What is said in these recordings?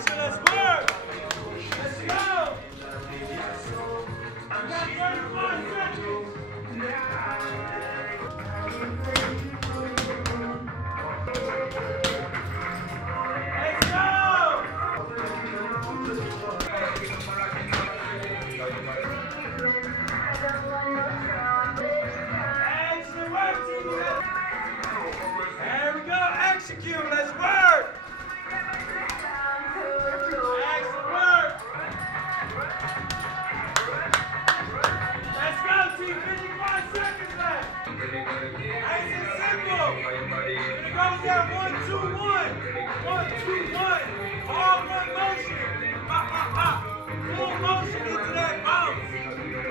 motion. Let's work. Let's go. You got 35 seconds. Let's go. Excellent work, team. There we go. Execute. Let's work. Excellent work. Let's go, team. 55 seconds left. Nice and simple. It goes down 1, 2, 1. 1, 2, 1. All one motion. Pop, pop, pop. Full motion into that bounce.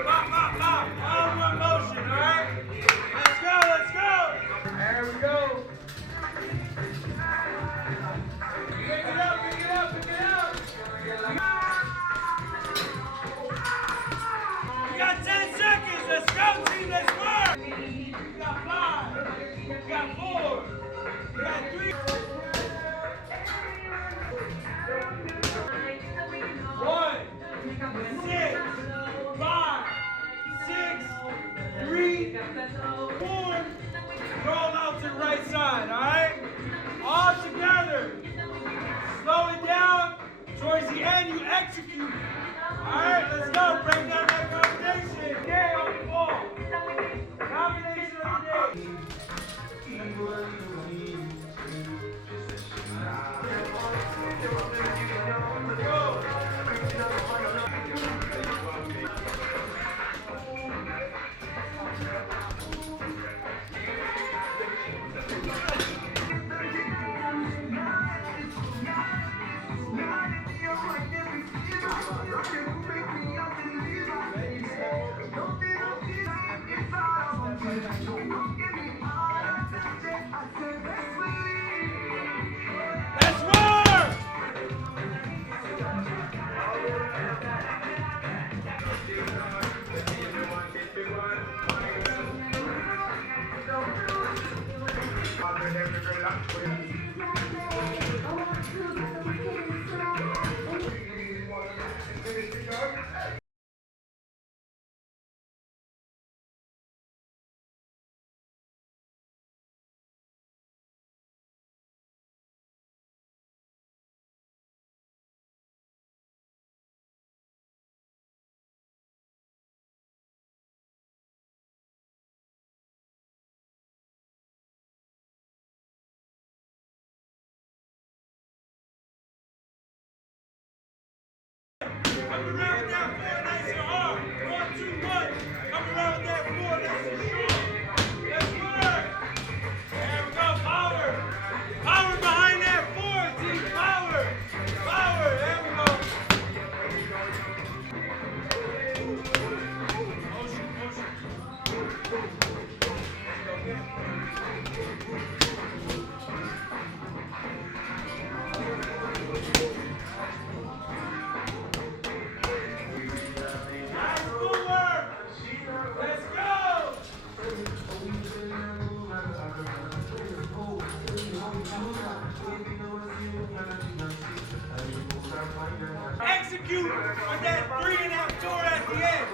Pop, pop, pop. All one motion, all right? Let's go, let's go. There we go. Pick it up, pick it up, pick it up. You got 10 seconds. Let's go, team. Let's work. You got 5. You got 4. You got 3. 1, 6, 5, 6, 3, 4. Roll out to the right side, all right? All together. Slow it down. Towards the end, you execute. All right, let's go. Break down that combination. Day on the ball. Combination of the day. Go. Let's work! Come around with that 4 nice and hard. 1, 2, 1. Come around with that 4 nice and strong. Let's work. There we go. Power. Power behind that 4, team. Power. Power. There we go. Motion, motion. Nice footwork. Let's go. Execute on that 3 and that 4 at the end.